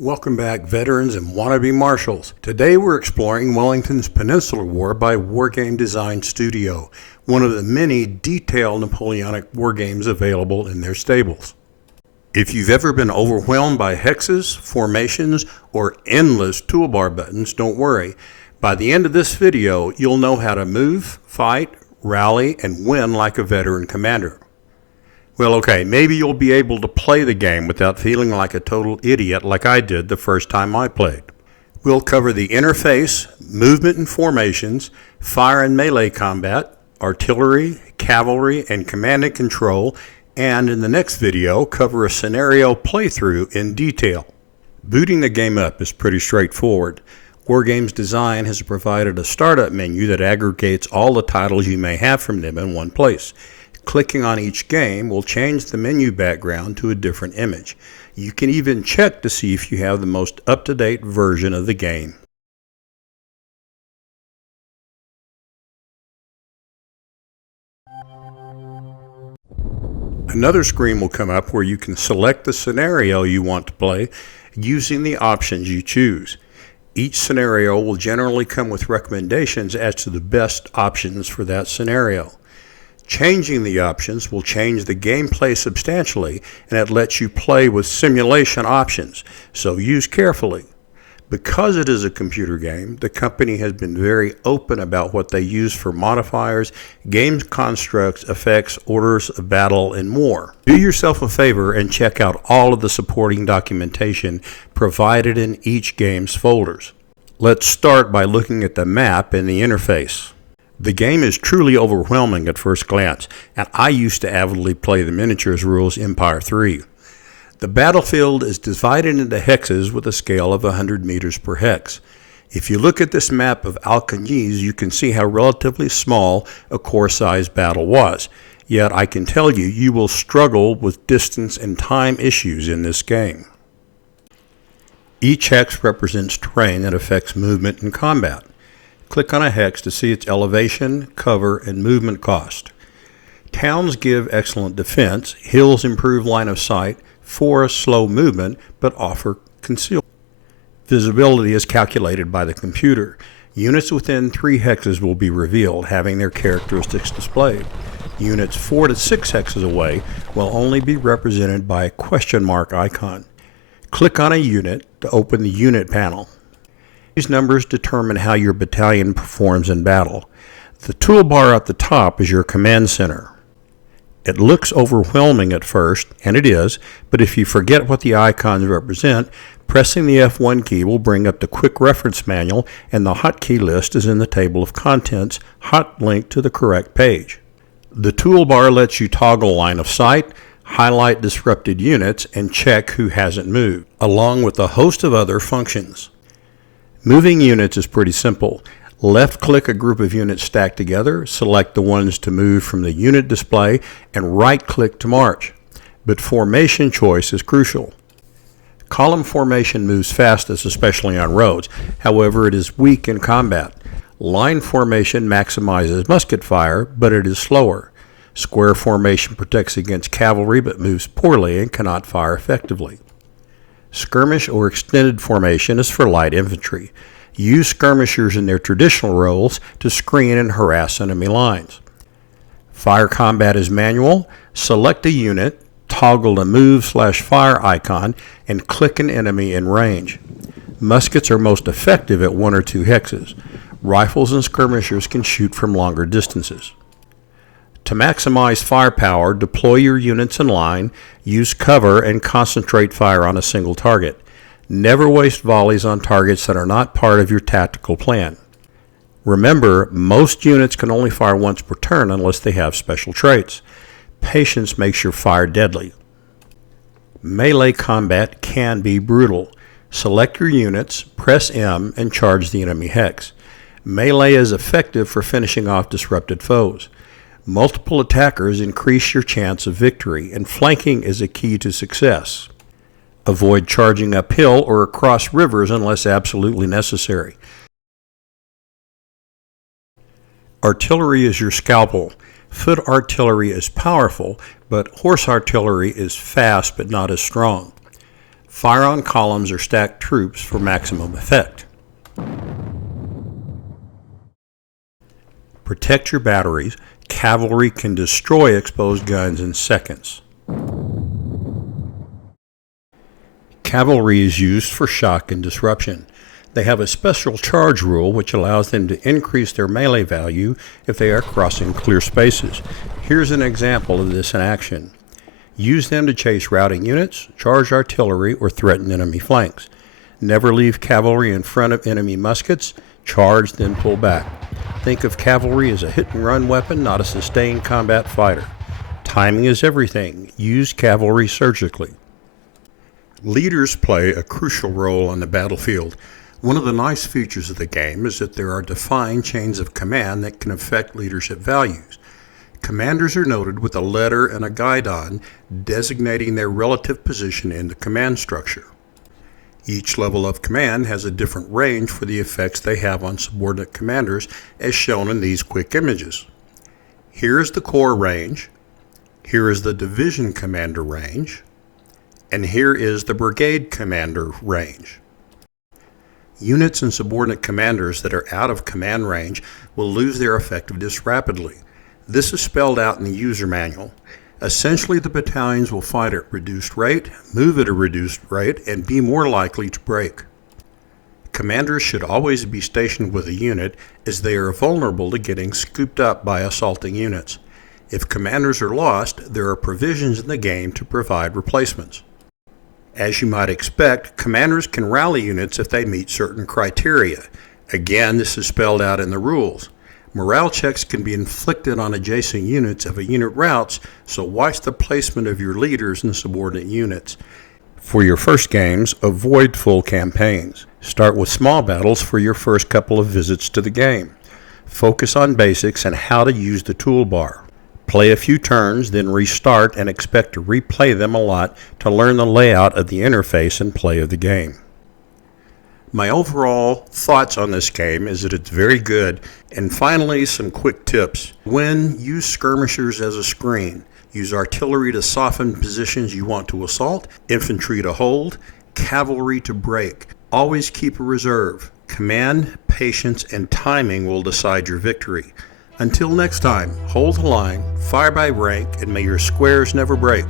Welcome back, veterans and wannabe marshals. Today we're exploring Wellington's Peninsular War by Wargame Design Studio, one of the many detailed Napoleonic war games available in their stables. If you've ever been overwhelmed by hexes, formations, or endless toolbar buttons, don't worry. By the end of this video, you'll know how to move, fight, rally, and win like a veteran commander. Well, okay, maybe you'll be able to play the game without feeling like a total idiot like I did the first time I played. We'll cover the interface, movement and formations, fire and melee combat, artillery, cavalry, and command and control, and in the next video, cover a scenario playthrough in detail. Booting the game up is pretty straightforward. Wargame's Design has provided a startup menu that aggregates all the titles you may have from them in one place. Clicking on each game will change the menu background to a different image. You can even check to see if you have the most up-to-date version of the game. Another screen will come up where you can select the scenario you want to play using the options you choose. Each scenario will generally come with recommendations as to the best options for that scenario. Changing the options will change the gameplay substantially, and it lets you play with simulation options, so use carefully. Because it is a computer game, the company has been very open about what they use for modifiers, game constructs, effects, orders of battle, and more. Do yourself a favor and check out all of the supporting documentation provided in each game's folders. Let's start by looking at the map and the interface. The game is truly overwhelming at first glance, and I used to avidly play the miniatures rules Empire 3. The battlefield is divided into hexes with a scale of 100 meters per hex. If you look at this map of Alcañiz, you can see how relatively small a core-sized battle was. Yet I can tell you, you will struggle with distance and time issues in this game. Each hex represents terrain that affects movement and combat. Click on a hex to see its elevation, cover, and movement cost. Towns give excellent defense, hills improve line of sight, forests slow movement, but offer concealment. Visibility is calculated by the computer. Units within 3 hexes will be revealed, having their characteristics displayed. Units 4 to 6 hexes away will only be represented by a question mark icon. Click on a unit to open the unit panel. These numbers determine how your battalion performs in battle. The toolbar at the top is your command center. It looks overwhelming at first, and it is, but if you forget what the icons represent, pressing the F1 key will bring up the quick reference manual, and the hotkey list is in the table of contents, hot linked to the correct page. The toolbar lets you toggle line of sight, highlight disrupted units, and check who hasn't moved, along with a host of other functions. Moving units is pretty simple. Left-click a group of units stacked together, select the ones to move from the unit display, and right-click to march. But formation choice is crucial. Column formation moves fastest, especially on roads. However, it is weak in combat. Line formation maximizes musket fire, but it is slower. Square formation protects against cavalry, but moves poorly and cannot fire effectively. Skirmish or extended formation is for light infantry. Use skirmishers in their traditional roles to screen and harass enemy lines. Fire combat is manual. Select a unit, toggle the move/fire icon, and click an enemy in range. Muskets are most effective at 1 or 2 hexes. Rifles and skirmishers can shoot from longer distances. To maximize firepower, deploy your units in line, use cover, and concentrate fire on a single target. Never waste volleys on targets that are not part of your tactical plan. Remember, most units can only fire once per turn unless they have special traits. Patience makes your fire deadly. Melee combat can be brutal. Select your units, press M, and charge the enemy hex. Melee is effective for finishing off disrupted foes. Multiple attackers increase your chance of victory, and flanking is a key to success. Avoid charging uphill or across rivers unless absolutely necessary. Artillery is your scalpel. Foot artillery is powerful, but horse artillery is fast but not as strong. Fire on columns or stacked troops for maximum effect. Protect your batteries. Cavalry can destroy exposed guns in seconds. Cavalry is used for shock and disruption. They have a special charge rule which allows them to increase their melee value if they are crossing clear spaces. Here's an example of this in action. Use them to chase routing units, charge artillery, or threaten enemy flanks. Never leave cavalry in front of enemy muskets. Charge, then pull back. Think of cavalry as a hit-and-run weapon, not a sustained combat fighter. Timing is everything. Use cavalry surgically. Leaders play a crucial role on the battlefield. One of the nice features of the game is that there are defined chains of command that can affect leadership values. Commanders are noted with a letter and a guidon designating their relative position in the command structure. Each level of command has a different range for the effects they have on subordinate commanders, as shown in these quick images. Here is the corps range, here is the division commander range, and here is the brigade commander range. Units and subordinate commanders that are out of command range will lose their effectiveness rapidly. This is spelled out in the user manual. Essentially, the battalions will fight at reduced rate, move at a reduced rate, and be more likely to break. Commanders should always be stationed with a unit, as they are vulnerable to getting scooped up by assaulting units. If commanders are lost, there are provisions in the game to provide replacements. As you might expect, commanders can rally units if they meet certain criteria. Again, this is spelled out in the rules. Morale checks can be inflicted on adjacent units if a unit routes, so watch the placement of your leaders and subordinate units. For your first games, avoid full campaigns. Start with small battles for your first couple of visits to the game. Focus on basics and how to use the toolbar. Play a few turns, then restart and expect to replay them a lot to learn the layout of the interface and play of the game. My overall thoughts on this game is that it's very good. And finally, some quick tips. Win, use skirmishers as a screen. Use artillery to soften positions you want to assault, infantry to hold, cavalry to break. Always keep a reserve. Command, patience, and timing will decide your victory. Until next time, hold the line, fire by rank, and may your squares never break.